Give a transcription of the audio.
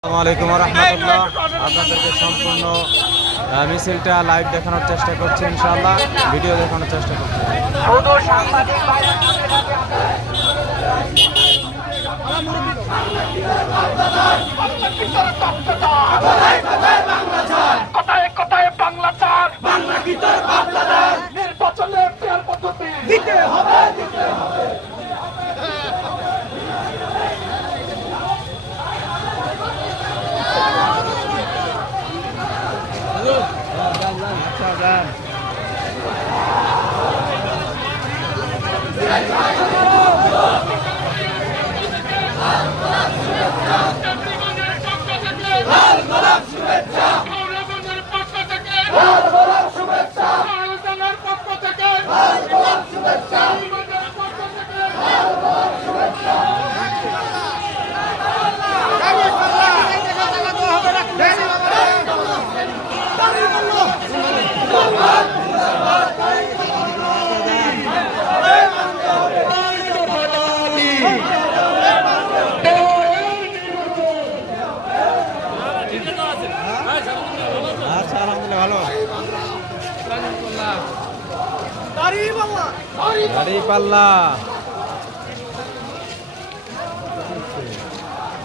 আসসালামু আলাইকুম রহমতুল্লাহ। আপনাদেরকে সম্পূর্ণ মিছিলটা লাইভ দেখানোর চেষ্টা করছি ইনশাআল্লাহ ভিডিও দেখানোর চেষ্টা করছি। শুধু Sağ olun. Sağ. দাড়ি পাল্লা।